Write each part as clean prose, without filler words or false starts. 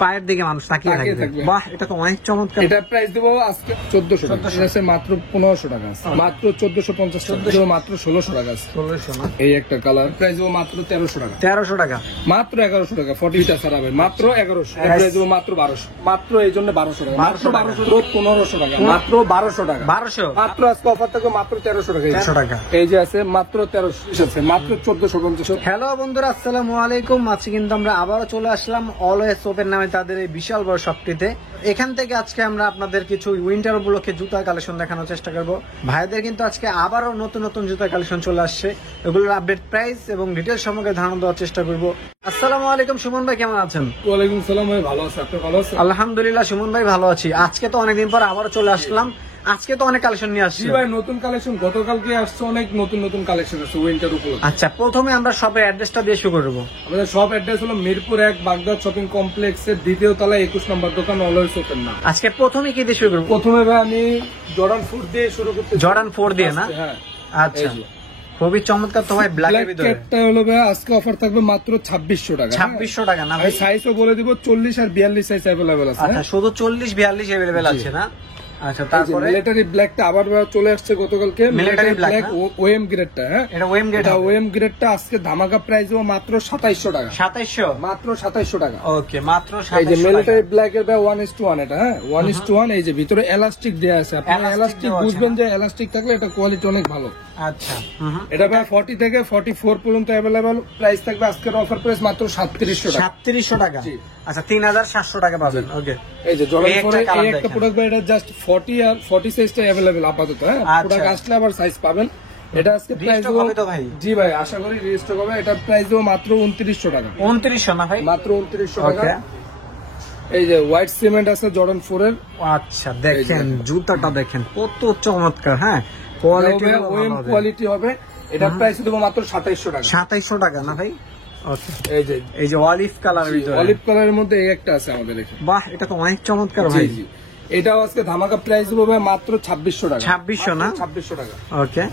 পায়ের দিকে মানুষ তাকিয়ে থাকবে। বাহ, এটা তো অনেক চমৎকার। এটা প্রাইস দেবো আজকে 1400 টাকা, আছে মাত্র 1500 টাকা, মাত্র 1450 টাকা, মাত্র 1600 টাকা। 1600 না? এই একটা কালার প্রাইস দেবো মাত্র 1300 টাকা। 1300 টাকা, মাত্র 1100 টাকা। 40টা ছাড়াবে মাত্র 1100, প্রাইস দেবো মাত্র 1200, মাত্র এই জন্য 1200 টাকা, মাত্র 1200, 1500 টাকা, মাত্র 1200 টাকা, 1200 মাত্র আজকে অফার থাকবে মাত্র 1300 টাকা। 1300 টাকা। এই যে আছে মাত্র 1300 আছে, মাত্র 1450। হ্যালো বন্ধুরা, আসসালামু আলাইকুম। আজকে কিন্তু আমরা আবারও চলে আসলাম অলওয়েজ ওপেন নামে তাদের এই বিশাল বড় শপটিতে। এখান থেকে আজকে আমরা আপনাদের কিছু উইন্টার উপলক্ষে জুতার কালেকশন দেখানোর চেষ্টা করব। ভাইদের কিন্তু আজকে আবারও নতুন নতুন জুতার কালেকশন চলে আসছে, এগুলোর আপডেট প্রাইস এবং ডিটেইলস সম্পর্কে ধারণা দেওয়ার চেষ্টা করব। আসসালামু আলাইকুম সুমন ভাই, কেমন আছেন? ওয়ালাইকুম সালাম ভাই, ভালো আছি, আপনি ভালো আছেন? আলহামদুলিল্লাহ সুমন ভাই, ভালো আছি। আজকে তো অনেকদিন পর আবারও চলে আসলাম, আজকে তো অনেক কালেকশন নিয়ে আসছি। ভাই নতুন কালেকশন গতকালকে আসছে, অনেক নতুন নতুন কালেকশন আছে উইন্টার উপলক্ষে। আচ্ছা, প্রথমে আমরা শপের অ্যাড্রেসটা দিয়ে শুরু করব। আমাদের শপ অ্যাড্রেস হলো মিরপুর 1 বাগদাদ শপিং কমপ্লেক্সের 2য় তলায় 21 নম্বর দোকান, অলওয়েজ ওপেন নাম। আজকে প্রথমে কি দিয়ে শুরু করব? প্রথমে ভাই আমি জর্ডান 4 দিয়ে শুরু করতে। জর্ডান 4 দিয়ে না? হ্যাঁ। আচ্ছা, খুবই চমৎকার। তো ভাই ব্ল্যাকের ভিতরে ব্ল্যাকটা হলো ভাই আজকে অফার থাকবে মাত্র 2600 টাকা। 2600 টাকা না ভাই? সাইজও বলে দিব 40 আর 42 সাইজ अवेलेबल আছে। আচ্ছা, শুধু 40 42 अवेलेबल আছে না? আচ্ছা, তারপরে মিলিটারি ব্ল্যাকটা আবার চলে আসছে গতকালকে। মিলিটারি ব্ল্যাক ওএম গ্রেডটা, হ্যাঁ এটা ওএম গ্রেড। ওএম গ্রেডটা আজকে ধামাকা প্রাইস দেবো মাত্র 2700 টাকা। 2700? মাত্র 2700 টাকা। ওকে, মাত্র 2700 এই যে টাকা। মিলিটারি ব্ল্যাক এর ভাই 1:1 এটা, হ্যাঁ 1:1। এই যে ভিতরে এলাস্টিক দেয়া আছে, আপনি এলাস্টিক বুঝবেন যে এলাস্টিক থাকলে এটা কোয়ালিটি অনেক ভালো। আচ্ছা, এটা ভাই 40 থেকে 44 পর্যন্ত अवेलेबल। প্রাইস থাকবে আজকের অফার প্রাইস মাত্র 3700 টাকা। 3700 টাকা। আচ্ছা, 3700 টাকা পাবেন। ওকে, এই যে জর্ডান 4 এই একটা প্রোডাক্ট ভাই, এটা জাস্ট 40 আর 40 সাইজটা अवेलेबल আপাতত, হ্যাঁ প্রোডাক্ট আসলে আবার সাইজ পাবেন। এটা আজকে প্রাইস হবে তো ভাই? জি ভাই, আশা করি রেজিস্টার হবে। এটা প্রাইস দেবো মাত্র 2900 টাকা। 2900 না ভাই? মাত্র 2900 টাকা। এই যে হোয়াইট সিমেন্ট আছে জর্ডান 4 এর। আচ্ছা, দেখেন জুতাটা দেখেন কত চমৎকার। হ্যাঁ, কোয়ালিটি ওএম কোয়ালিটি হবে। এটা প্রাইস দেবো মাত্র 2700 টাকা। 2700 টাকা না ভাই? ওকে, এই যে অলিভ কালারের ভিতরে, অলিভ কালারের মধ্যে এই একটা আছে আমাদের এখানে। বাহ, এটা তো অনেক চমৎকার ভাই। জি, এটাও আজকে ধামাকা প্রাইস দেবো ভাই মাত্র 2600 টাকা। 2600 না? 2600 টাকা। ওকে,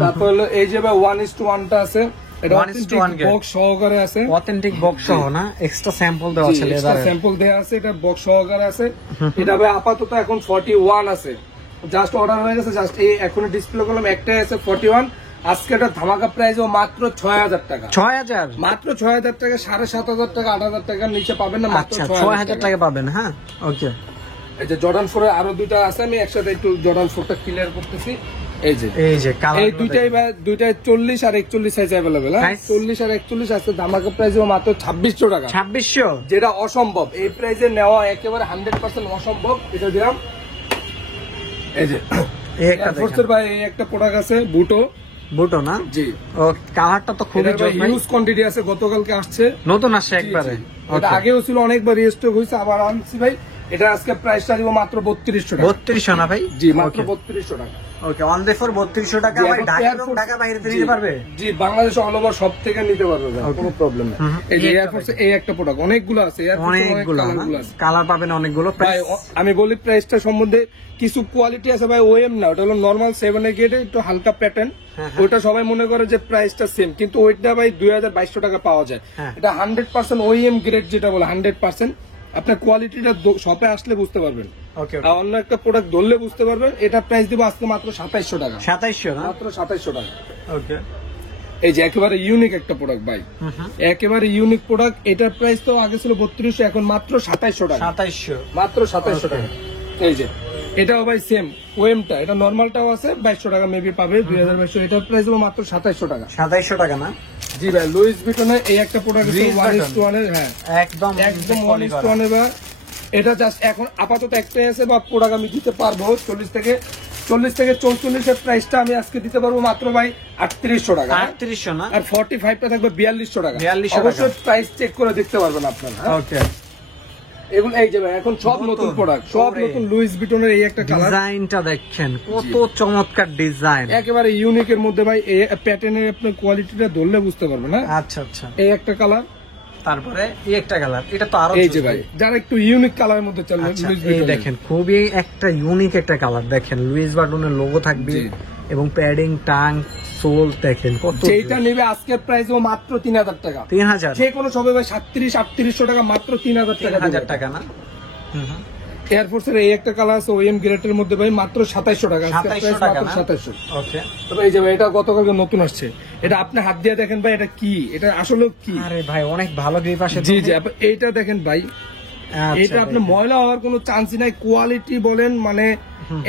তারপর হলো এই যে ভাই 1:1টা আছে, এটা 1:1 বক্স সহকারে আছে, অথেন্টিক বক্স সহ না? এক্সট্রা স্যাম্পল দেওয়া আছে, লেদার স্যাম্পল দেয়া আছে, এটা বক্স সহকারে আছে। এটা ভাই আপাতত এখন 41 আছে, জাস্ট অর্ডার হয়ে গেছে, জাস্ট এই এখন ডিসপ্লে করলাম, একটাই আছে 41। আজকে এটা ধামাকা প্রাইস মাত্র 6000 টাকা। 6000? মাত্র 6000 টাকা, 7500 টাকা, 8000 টাকার নিচে পাবেন না, মাত্র 6000 টাকা পাবেন। হ্যাঁ, ওকে। এই যে জর্ডান 4 এর আরো দুইটা আছে, আমি একসাথে একটু জর্ডান 4টা ক্লিয়ার করতেছি। এই যে কালার, এই দুইটাই 40 আর 41 সাইজ अवेलेबल, হ্যাঁ 40 আর 41 আছে। ধামাকা প্রাইস মাত্র 2600 টাকা। 2600? যেটা অসম্ভব, এই প্রাইসে নেওয়া একেবারে 100% অসম্ভব। এটা দিলাম। এই যে এয়ারফোর্সের ভাই এই একটা প্রোডাক্ট আছে, বুটো না? জি। ও, কালারটা তো খুবই হিউজ কোয়ান্টিটি আছে, গতকালকে আসছে, নতুন আসছে একবারে। এটা আগেও ছিল, অনেকবার রিস্টক হয়েছে, আবার আনছি ভাই। এটা আজকে প্রাইসটা দিব মাত্র 3200 টাকা। 3200 না ভাই? জি, মাত্র 3200 টাকা। ওকে, অন দ্য ফর 3200 টাকা। ভাই ঢাকা বাইরে থেকে নিতে পারবে? জি, বাংলাদেশ অল ওভার সব থেকে নিতে পারবে, কোনো প্রবলেম নেই। এই যে এয়ারফোর্স এই একটা প্রোডাক্ট, অনেকগুলো আছে, অনেকগুলো কালার পাবেন, অনেকগুলো। ভাই আমি বলি প্রাইসটা সম্বন্ধে, কিছু কোয়ালিটি আছে ভাই ওএম না, ওটা হলো নরমাল 7 এর গেটে একটু হালকা প্যাটার্ন, ওটা সবাই মনে করে যে প্রাইসটা সেম, কিন্তু ওইটা ভাই 2200 টাকা পাওয়া যায়। এটা 100% ওএম গ্রেড, যেটা বলে 100%। আপনার কোয়ালিটিটা শপে আসলে বুঝতে পারবেন, অন্য একটা প্রোডাক্ট ধরলে বুঝতে পারবেন। এটা প্রাইস দিব আজকে মাত্র 2700 টাকা। 2700 না? মাত্র 2700 টাকা। ওকে, এই যে একেবারে ইউনিক একটা প্রোডাক্ট ভাই, একেবারে ইউনিক প্রোডাক্ট। এটার প্রাইস তো আগে ছিল 3200, এখন মাত্র 2700 টাকা। 2700? মাত্র 2700 টাকা। এই যে এটাও ভাই সেম ওএমটা, এটা নরমালটাও আছে, 2200 টাকা মেবি পাবে, 2200। এটার প্রাইস দেবো মাত্র 2700 টাকা। 2700 টাকা না? জি ভাই, লুইস ভিটনের এই একটা প্রোডাক্ট আছে 1:1 এর, হ্যাঁ একদম 1:1 এর। এটা জাস্ট এখন আপাতত একটাই আছে, বা প্রোডাক্ট আমি দিতে পারবো 40 থেকে 44 এর প্রাইসটা আমি আজকে দিতে পারবো মাত্র ভাই 3800 টাকা। 3800 না? আর 45টা থাকবে 4200 টাকা। 4200 টাকা। অবশ্যই প্রাইস চেক করে দেখতে পারবেন আপনারা। ওকে, এগুলো এই যে ভাই এখন সব নতুন প্রোডাক্ট, সব নতুন লুইস ভিটনের এই একটা কালার। ডিজাইনটা দেখেন কত চমৎকার ডিজাইন, একেবারে ইউনিক এর মধ্যে ভাই। এই প্যাটার্নের আপনি কোয়ালিটিটা ধরলে বুঝতে পারবেন, না? আচ্ছা আচ্ছা, এই একটা কালার, তারপরে এই একটা কালার, এটা তো আরো। এই যে ভাই যারা একটু ইউনিক কালারের মধ্যে চান, এই দেখেন খুবই একটা ইউনিক একটা কালার। দেখেন লুইস বাটনের লোগো থাকবে এবং প্যাডিং, টাং, সোল দেখেন কত, যেটা নেবে আজকের প্রাইস ও মাত্র 3000 টাকা। 3000, যে কোনো সবে ভাই 3700-3800 টাকা, মাত্র 3000 টাকা। 3000 টাকা না? এয়ারফোর্সের এই একটা কালার আছে ওএম গ্রেডের মধ্যে ভাই, মাত্র 2700 টাকা। 2700 টাকা না? 2700। ওকে। তবে এই যে ভাই, এটা গতকালকে নতুন আসছে, এটা আপনি হাত দিয়ে দেখেন ভাই, এটা কি, এটা আসলে কি? আরে ভাই অনেক ভালো গ্রিপ আসে। জি জি, এইটা দেখেন ভাই, এটা আপনি ময়লা হওয়ার কোনো চান্সই নাই। কোয়ালিটি বলেন মানে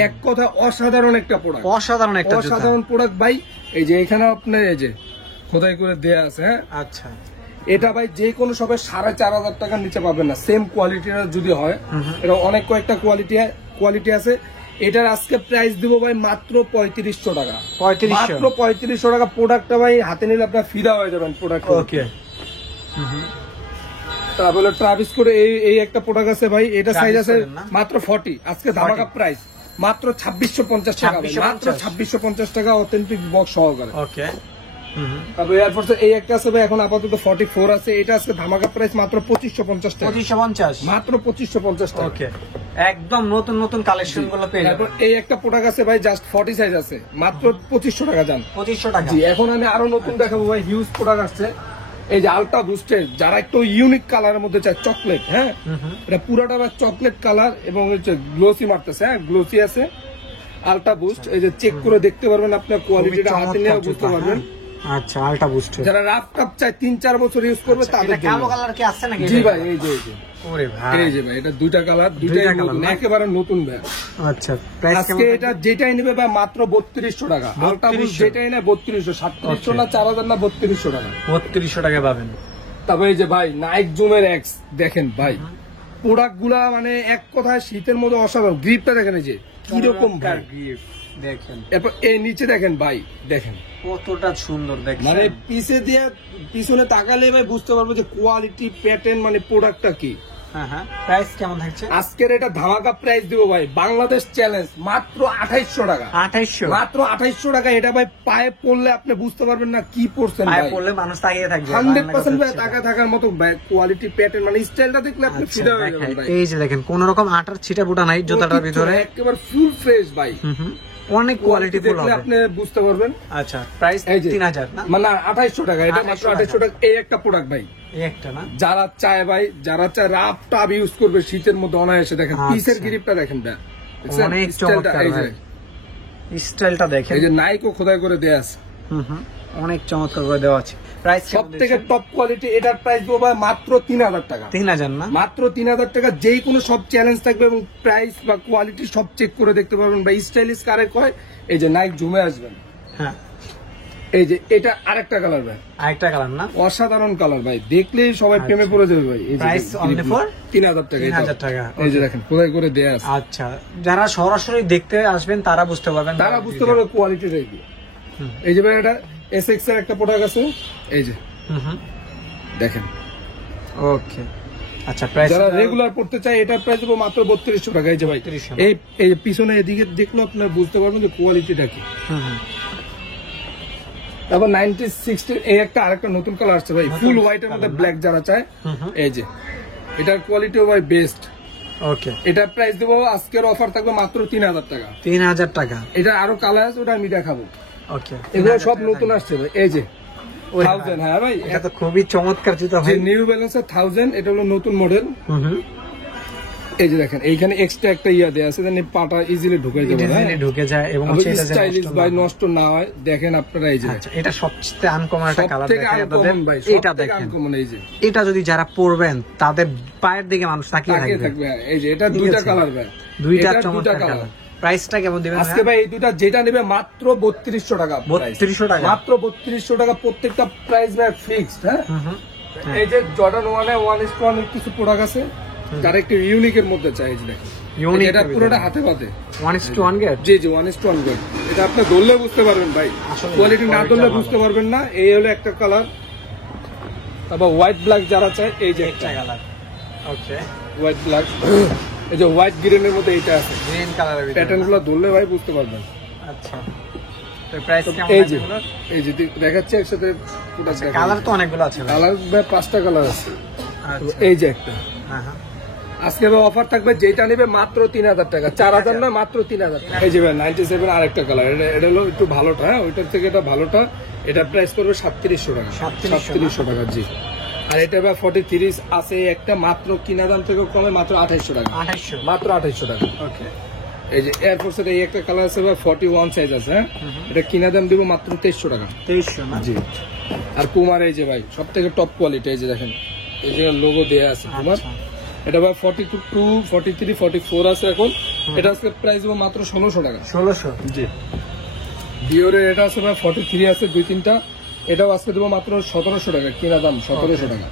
এক কথা অসাধারণ একটা প্রোডাক্ট, অসাধারণ একটা জুতা। অসাধারণ প্রোডাক্ট ভাই। এই যে এখানে আপনার এই যে খোদাই করে দেয়া আছে, হ্যাঁ। আচ্ছা, এটা ভাই যে কোনো সবে 4500 টাকার নিচে পাবেন না, সেম কোয়ালিটির যদি হয়। এটা অনেক কয়েকটা কোয়ালিটি আছে। এটার আজকে প্রাইস দিব ভাই মাত্র 3500 টাকা। 3500, মাত্র 3500 টাকা। প্রোডাক্টটা ভাই হাতে নিলে আপনার ফিদা হয়ে যাবেন প্রোডাক্ট। ওকে। তারপরে ট্রাভিস করে এই একটা প্রোডাক্ট আছে ভাই, এটা সাইজ আছে Travis Scott না? মাত্র 40। আজকে ধামাকা প্রাইস মাত্র 2650 টাকা ভাই, মাত্র 2650 টাকা অথেন্টিক বক্স সহকারে। ওকে। তারপরে এয়ারফোর্সের এই একটা আছে ভাই, এখন আপাতত 44 আছে, এটা আজকে ধামাকা প্রাইস মাত্র 2550 টাকা। 2550, মাত্র 2550 টাকা। ওকে। একদম নতুন নতুন কালেকশন গুলো পেয়ে তারপর যাবেন। এই একটা প্রোডাক্ট আছে ভাই, জাস্ট 40 সাইজ আছে, মাত্র 2500 টাকা জান। 2500 টাকা। জি, এখন আমি আরো নতুন দেখাবো ভাই, হিউজ প্রোডাক্ট আসছে। এই যে আলট্রা বুস্টের, যারা একটু ইউনিক কালারের মধ্যে চায়, চকলেট, হ্যাঁ, এটা পুরোটা চকলেট কালার এবং হচ্ছে গ্লোসি মারতেছে, হ্যাঁ, গ্লোসি আছে। আলট্রা বুস্ট, এই যে চেক করে দেখতে পারবেন, আপনার কোয়ালিটিটা হাতে নিয়ে বুঝতে পারবেন। আচ্ছা, আলট্রা বুস্ট। যারা রাফ কাপ চায় 3-4 বছর ইউজ করবে তাদের জন্য। কালো কালার কি আছে নাকি? জি ভাই, এই যে ওরে ভাই, এই যে ভাই, এটা দুইটা কালার, দুইটাই কালার না? একেবারে নতুন ভাই। আচ্ছা, প্রাইস আজকে এটা যেটাই নেবে ভাই মাত্র 3200 টাকা। আলট্রা বুস্ট যেটাই নেয় 3200, 3700 না 4000 না 3200 টাকা। 3200 টাকা পাবেন। তারপরে এই যে ভাই নাইক জুমের এক্স দেখেন ভাই, প্রোডাক্ট গুলা মানে এক কথায় শীতের মধ্যে অসাধারণ। গ্রিপটা দেখেন এই যে কিরকম ভাই, দেখেন। এরপর এই নিচে দেখেন ভাই, দেখেন কতটা সুন্দর দেখেন। মানে পিছনে তাকালে ভাই বুঝতে পারবো যে কোয়ালিটি, প্যাটার্ন, মানে প্রোডাক্টটা কি। হ্যাঁ হ্যাঁ, প্রাইস কেমন থাকছে? আজকের এটা ধামাকা প্রাইস দিব ভাই, বাংলাদেশ চ্যালেঞ্জ, মাত্র 2800 টাকা। 2800, মাত্র 2800 টাকা। এটা ভাই পায়ে পড়লে আপনি বুঝতে পারবেন না কি পড়ছেন পায়ে ভাই। পড়লে মানুষ তাকিয়ে থাকবে। 100% ভাই টাকা থাকার মতো কোয়ালিটি, প্যাটার্ন, মানে স্টাইলটা দেখলে আপনি আচ্ছা, ফিদা হয়ে যাবেন ভাই। এই যে দেখেন, কোন রকম আটার ছিটা ফুটা নাই জুতাটার ভিতরে, একেবারে ফুল ফ্রেশ ভাই। অনেক কোয়ালিটি ফুল হবে। আপনি বুঝতে পারবেন। আচ্ছা, প্রাইস এই যে 3000 না? মানে 2800 টাকা, এটা মাত্র 2800 টাকা। এই একটা প্রোডাক্ট ভাই, এই একটা না? যারা চায় ভাই, যারা চায় রাফ টাপ ইউজ করবে শীতের মধ্যে অনায়াসে, দেখেন আচ্ছা। পিসের গ্রিপটা দেখেন ভাই, দেখছেন? অনেক স্টাইলটা চমৎকার এই যে, ভাই। স্টাইলটা দেখেন। এই যে নাইকও খোদাই করে দেয়া আছে। অনেক চমৎকার করে দেওয়া আছে। প্রাইস সব থেকে টপ কোয়ালিটি, এটার প্রাইস দেবো ভাই মাত্র 3000 টাকা। 3000 না? মাত্র 3000 টাকা। যেই কোনো সব চ্যালেঞ্জ থাকবে এবং প্রাইস বা কোয়ালিটি সব চেক করে দেখতে পারবেন ভাই। স্টাইলিশ কারেক্ট হয়। এই যে নাইক জুমে আসবেন, হ্যাঁ, এই যে এটা আরেকটা কালার ভাই, আরেকটা কালার না? অসাধারণ কালার ভাই, দেখলেই সবাই প্রেমে পড়ে যাবে ভাই। এই যে প্রাইস অনলি ফর 3000 টাকা। 3000 টাকা। এই যে দেখেন খোদাই করে দেয়া আছে। আচ্ছা, যারা সরাসরি দেখতে আসবেন তারা বুঝতে পারবেন, তারা বুঝতে পারবে কোয়ালিটিটা কি। এই যে ভাই এটা এসএক্স এর একটা প্রোডাক্ট আছে, এই যে দেখেন। ওকে, আচ্ছা, প্রাইস যারা রেগুলার পড়তে চায় এটার প্রাইস দেবো মাত্র 3200 টাকা। এই যে ভাই, 3200 এই যে পিছনে এদিকে দেখলো আপনার বুঝতে পারবেন যে কোয়ালিটিটা কি। তারপর 9060 এই একটা আরেকটা নতুন কালার আসছে ভাই, ফুল হোয়াইট এর মধ্যে ব্ল্যাক যারা চায়, এই যে এটার কোয়ালিটিও ভাই বেস্ট। ওকে, এটার প্রাইস দেবো আজকের অফার থাকবে মাত্র 3000 টাকা। 3000 টাকা। এটা আরো কালার আছে, ওটা আমি দেখাবো। ওকে, এগুলো সব নতুন আসছে ভাই। এই যে 1000, হ্যাঁ ভাই, এটা তো খুবই চমৎকার জুতা ভাই। নিউ ব্যালেন্সের 1000, এটা হলো নতুন মডেল। এই যে দেখেন এইখানে এক্সট্রা একটা ইয়া দেয়া আছে, জানি পাটা ইজিলি ঢুকে যাবে, ইজিলি ঢুকে যায় এবং হচ্ছে এটা যে স্টাইলিশ নষ্ট ভাই, না হয়। নষ্ট না হয়। দেখেন আপনারা এই যে আচ্ছা, এটা সবচেয়ে আনকমন একটা কালার সবথেকে দেখাই আপনাদের। আনকমন ভাই, এটা সবথেকে দেখেন, আনকমন। এই যে এটা যদি যারা পরবেন তাদের পায়ের দিকে মানুষ তাকিয়ে তাকিয়ে থাকবে। থাকবে। এই যে এটা ঠিক দুইটা আছে। কালার ভাই, দুইটা এটার চমৎকার কালার। প্রাইসটা কেমন দিবেন আজকে ভাই? এই দুইটা যেটা নেবে মাত্র 3200 টাকা। 3200 টাকা? মাত্র 3200 টাকা। প্রত্যেকটা প্রাইস ভাই ফিক্সড। হ্যাঁ, এই যে জর্ডান 1 এর কিছু প্রোডাক্ট আছে যারা একটু ইউনিকের মধ্যে চাই। এই যে দেখেন, ইউনিক, এটা পুরোটা হাতে পাতে 1:1 গেট। জি জি, 1:1 গেট। এটা আপনি ধরলে বুঝতে পারবেন ভাই, কোয়ালিটি না ধরলে বুঝতে পারবেন না। এই হলো একটা কালার। তারপর হোয়াইট ব্ল্যাক যারা চায়, এই যে একটা কালার। ওকে, হোয়াইট ব্ল্যাক। এই যে হোয়াইট গ্রিনের মধ্যে এইটা আছে, গ্রিন কালারের ভিতরে। প্যাটার্ন গুলো ধরলে ভাই বুঝতে পারবেন। আচ্ছা, তো প্রাইস কেমন এই আছে যে এগুলোর? এই যে দেখাচ্ছে একসাথে কালার তো অনেকগুলো আছে ভাই। কালার ভাই 5টা কালার আছে। আচ্ছা, এই যে একটা, হ্যাঁ হ্যাঁ, আজকে অফার থাকবে, যেটা নেবে মাত্র 3000 টাকা, 4000 না, মাত্র 3000 টাকা। এই যে 97 আরেকটা কালার, এটা হলো একটু ভালোটা, হ্যাঁ ওইটার থেকে এটা ভালোটা, এটা প্রাইস করবে 3700 টাকা। 3700 টাকা, জি। আর এটা 43 আছে একটা, মাত্র কিনা দাম থেকে কমে মাত্র 2800 টাকা। 2800, মাত্র 2800 টাকা। ওকে। এই যে এয়ারফোর্সের এই একটা কালার আছে 41 সাইজ আছে, হ্যাঁ এটা কিনা দাম দিব মাত্র 2300 টাকা। 2300 না, জি। আর পুমার এই যে ভাই সব থেকে টপ কোয়ালিটি, এই যে দেখেন এই যে লোগো দেয়া আছে পুমার, এটা 42, 43, 44 আছে এখন। এটা আজকে প্রাইস দিব মাত্র 1600 টাকা। 1600, জি। ডিওরের এটা আছে 43 আছে 2-3টা, এটাও আজকে দেবো মাত্র 1700 টাকা, কিনা দাম 1700 টাকা।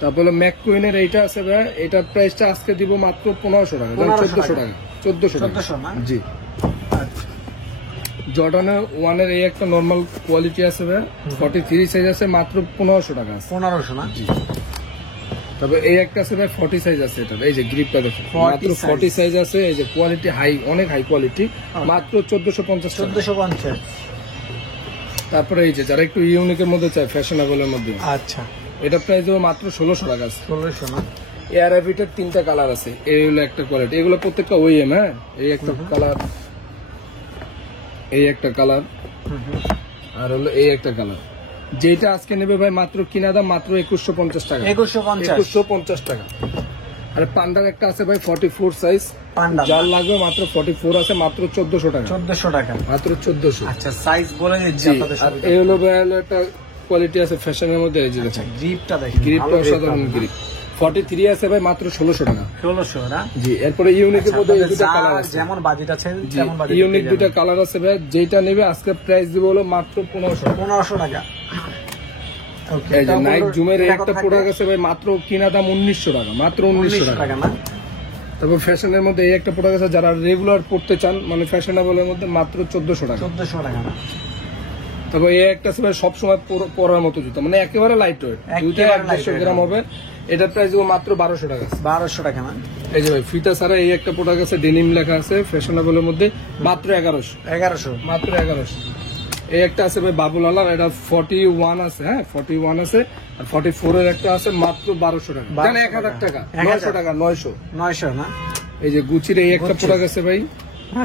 তারপরে ম্যাককুইনের এইটা আছে ভাই, এটার প্রাইসটা আজকে দিব মাত্র 1500 টাকা, 1400 টাকা, 1400 টাকা, জি। জর্ডানের 1 এর এই একটা নরমাল কোয়ালিটি আছে ভাই, 43 সাইজ আছে, মাত্র 1500 টাকা আছে। 1500 না, জি। তবে এই একটা আছে ভাই 40 সাইজ আছে, এটা এই যে গ্রিপটা দেখুন, মাত্র 40 সাইজ আছে, এই যে কোয়ালিটি হাই, অনেক হাই কোয়ালিটি, মাত্র 1450 টাকা। 1450। তারপরে এই যে যারা একটু ইউনিকের মধ্যে চায়, ফ্যাশনেবলের মধ্যে, আচ্ছা, এটা প্রাইস দেবো মাত্র 1600 টাকা আছে। 1600 না। এয়ার অ্যাভিটার 3টা কালার আছে, এই হলো একটা কোয়ালিটি, এগুলো প্রত্যেকটা ওএম, হ্যাঁ এই একটা কালার, এই একটা কালার, আর হলো এই একটা কালার। যেটা আজকে নেবে ভাই মাত্র কিনা দাম মাত্র 2150 টাকা। 2150 টাকা। আর পান্ডার একটা আছে ভাই 44 সাইজ, পান্ডা যার লাগবে মাত্র 44 আছে, মাত্র 1400 টাকা। 1400 টাকা, মাত্র 1400। আচ্ছা, সাইজ বলে দিচ্ছি আপনাদের আর সাথে। এই হলো ভাই হলো একটা কোয়ালিটি আছে ফ্যাশনের মধ্যে, এই যে দেখেন গ্রিপটা দেখেন, গ্রিপটা সাধারণ গ্রিপ। 43 আছে ভাই মাত্র 1600 টাকা। 1600 না, জি। এরপরে ইউনিকের মধ্যে এই দুটো কালার আছে, যেমন বাজেট আছে জি, তেমন বাজেট। ইউনিক দুটো কালার আছে ভাই, যেটা নেবে আজকে প্রাইস দিব হলো মাত্র 1500 টাকা। ওকে, এই যে নাইট জুমের একটা প্রোডাক্ট আছে ভাই, মাত্র কিনা দাম 1900 টাকা, মাত্র 1900 টাকা না। তারপর ফ্যাশনের মধ্যে এই একটা প্রোডাক্ট আছে, যারা রেগুলার পড়তে চান, মানে ফ্যাশনেবলের মধ্যে, মাত্র 1400 টাকা। 1400 টাকা না। তারপর এই একটা আছে ভাই সবসময় পরার মতো জুতা, মানে একেবারে লাইট ওয়েট, 200 গ্রাম হবে, এটার প্রাইস দিব মাত্র 1200 টাকা। 1200 টাকা না। এই যে ভাই ফিতা ছাড়া এই একটা প্রোডাক্ট আছে, ডেনিম লেখা আছে, ফ্যাশনেবলের মধ্যে, মাত্র 1100। 1100, মাত্র 1100। এই একটা আছে ভাই বাবুল আলার, এটা 41 আছে, হ্যাঁ 41 আছে। আর 44 এর একটা আছে, মাত্র 1200 টাকা, 1000 টাকা, 900 টাকা, 900 না। এই যে গুচির এই একটা প্রোডাক্ট আছে ভাই,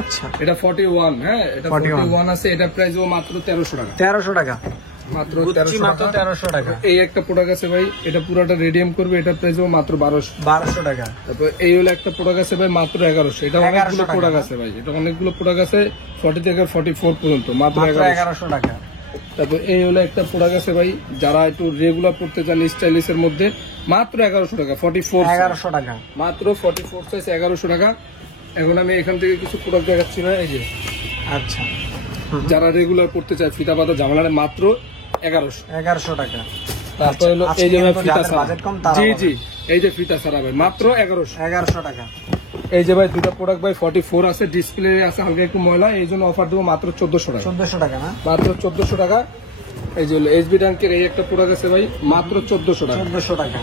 আচ্ছা, এটা 41, হ্যাঁ এটা 41 আছে, এটা প্রাইস মাত্র 1300 টাকা। 1300 টাকা, মাত্র গুচি মাত্র 1300 টাকা। এই একটা প্রোডাক্ট আছে ভাই, এটা পুরোটা রেডিয়াম করবে, এটা প্রাইস মাত্র 1200 টাকা। তারপর এই হলো একটা প্রোডাক্ট আছে ভাই, মাত্র 1100। এটা অনেকগুলো প্রোডাক্ট আছে ভাই, এটা অনেকগুলো প্রোডাক্ট আছে 40 থেকে 44 পর্যন্ত, মাত্র 1100 টাকা। তারপর এই হলো একটা প্রোডাক্ট আছে ভাই, যারা একটু রেগুলার পড়তে চান স্টাইলিশ এর মধ্যে, মাত্র 1100 টাকা। 1100 টাকা, মাত্র 44 সাইজ, 1100 টাকা। এখন আমি এখান থেকে কিছু প্রোডাক্ট দেখাচ্ছি না, এই যে আচ্ছা, যারা রেগুলার পড়তে চায় ফিতা পাতা জামালারে, মাত্র 1100 টাকা। তারপর হলো এই যে ফিতা সারা, বাজেট কম তারা, জি জি, এই যে ফিতা সারা ভাই মাত্র 1100 টাকা। এই যে ভাই দুটো প্রোডাক্ট ভাই 44 আছে, ডিসপ্লে আছে হালকা একটু ময়লা, এই জন্য অফার দেবো মাত্র 1400 টাকা। 1400 টাকা না, মাত্র 1400 টাকা। এই যে হলো এসবি ব্যাংকের এই একটা প্রোডাক্ট আছে ভাই, মাত্র 1400 টাকা। 1400 টাকা।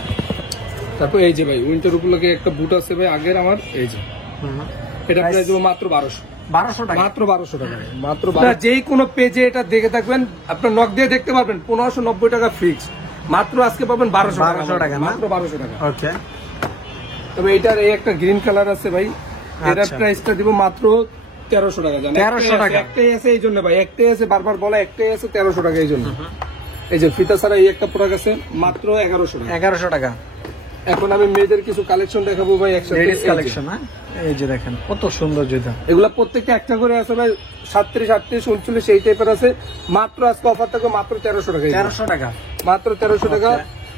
তারপর এই যে ভাই উইন্টার উপলক্ষে একটা বুট আছে ভাই আগের আমার, এই যে এটা প্রাইস দেবো মাত্র 1200 টাকা, মাত্র 1200 টাকা। মাত্র যেই কোনো পেজে এটা দেখে থাকবেন, আপনার নক দিয়ে দেখতে পারবেন, 1590 টাকা ফিক্স, মাত্র আজকে পাবেন 1200 টাকা, মাত্র 1200 টাকা। ওকে। তবে এটার এই একটা গ্রিন কালার আছে ভাই, এটার প্রাইসটা দিব মাত্র 1300 টাকা। জানেন 1300 টাকা, একটাই আছে এই জন্য ভাই, একটাই আছে, বারবার বলা একটাই আছে, 1300 টাকা এই জন্য। এই যে ফিতা ছাড়া এই একটা প্রোডাক্ট আছে, মাত্র 1100 টাকা। 1100 টাকা। এখন আমি মেয়েদের কিছু কালেকশন দেখাবো ভাই একসাথে, কালেকশন, এই যে দেখেন কত সুন্দর জুতা, এগুলা প্রত্যেকটা একটা করে আছে ভাই, 37, 38, 39 এই টাইপের আছে, মাত্র আজকে অফার থাকবে মাত্র 1300 টাকা। 1300 টাকা, মাত্র 1300 টাকা।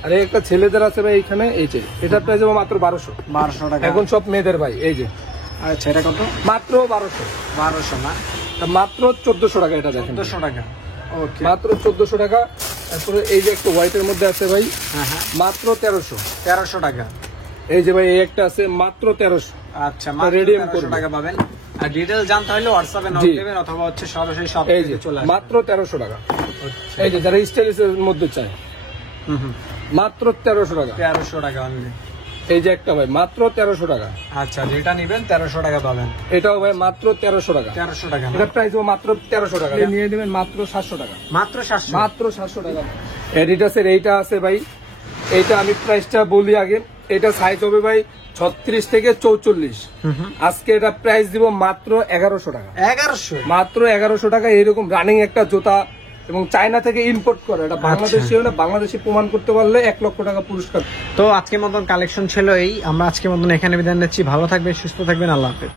আর এই একটা ছেলেদের আছে ভাই এখানে, এই যে এটা প্রাইস হবে মাত্র 1200 টাকা। এখন সব মেয়েদের ভাই, এই যে আচ্ছা, এটা কত? মাত্র 1200 না, মাত্র 1400 টাকা। এটা দেখেন 1400 টাকা। ওকে, মাত্র 1400 টাকা। তারপরে এই যে একটা হোয়াইটের মধ্যে আছে ভাই, মাত্র 1300 টাকা। এই যে ভাই এই একটা আছে মাত্র 1300। আচ্ছা, মাত্র 1300 টাকা পাবেন। আর ডিটেইলস জানতে হলে হোয়াটসঅ্যাপে নক দিবেন, অথবা হচ্ছে সরাসরি শপ এই যে থেকে চলে আসবেন। মাত্র 1300 টাকা। এই যে যারা স্টাইলিশের মধ্যে চায়, মাত্র 1300 টাকা। 1300 টাকা অনলি। এই যে একটা ভাই মাত্র 1300 টাকা। আচ্ছা, যেটা নেবেন 1300 টাকা পাবেন। এটাও ভাই মাত্র 1300 টাকা। 1300 টাকা, এটা প্রাইস মাত্র 1300 টাকা। নিয়ে নেবেন মাত্র 700 টাকা। মাত্র 700, মাত্র 700 টাকা। এডিডাসের এইটা আছে ভাই, এইটা আমি প্রাইসটা বলি আগে, এটা সাইজ হবে ভাই 36 থেকে 44। আজকে এটা প্রাইস দিব মাত্র 1100 টাকা। 1100 মাত্র 1100 টাকা। এরকম রানিং একটা জুতা এবং চায়না থেকে ইম্পোর্ট করা, এটা বাংলাদেশি হলে বাংলাদেশি প্রমাণ করতে পারলে 1 লক্ষ টাকা পুরস্কার। তো আজকের মতন কালেকশন ছিল এই, আমরা আজকের মতন এখানে বিদায় নিচ্ছি। ভালো থাকবেন, সুস্থ থাকবেন, আল্লাহ হাফেজ।